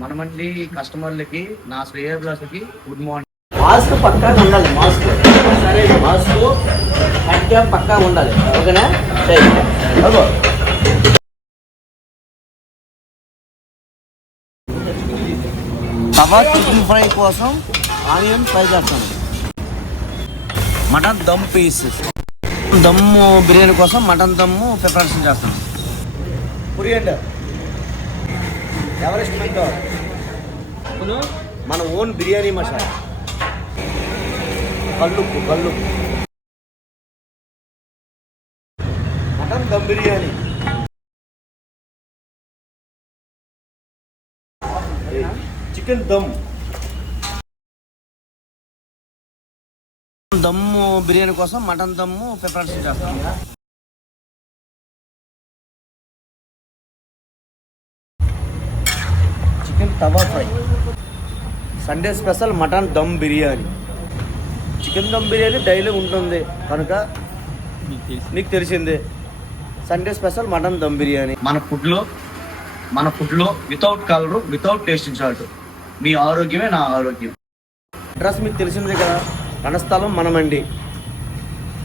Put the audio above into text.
మనమండి కస్టమర్లకి నా శ్రేయభిలాషకి good morning. Mask పక్కాగా ఉండాలి. మాస్క్ సరే, మాస్క్ హెడ్ క్యాప్ పక్కా ఉండాలి. ఓకేనా? అగో తవా చికెన్ ఫ్రై కోసం ఆనియన్ ఫ్రై చేస్తాను. మటన్ దమ్ పీస్, దమ్ము బిర్యానీ కోసం మటన్ దమ్ము ప్రిపరేషన్ చేస్తాను. పురియండి ఎవరెస్ట్ మన ఓన్ బిర్యానీ మసాలా, కల్లుప్పు మటన్ దమ్ బిర్యానీ, చికెన్ దమ్ము బిర్యానీ కోసం మటన్ దమ్ము ప్రిపరేషన్ చేస్తాను. Chicken tawa fry, Sunday special mutton dum biryani. Chicken dum biryani daily ఉంటుంది కనుక నీకు తెలిసిందే. Sunday special mutton dum biryani. మన ఫుడ్లో without colour, without tasting salt. మీ ఆరోగ్యమే నా ఆరోగ్యం. అడ్రస్ మీకు తెలిసిందే కదా, రణస్థలం మనమండి.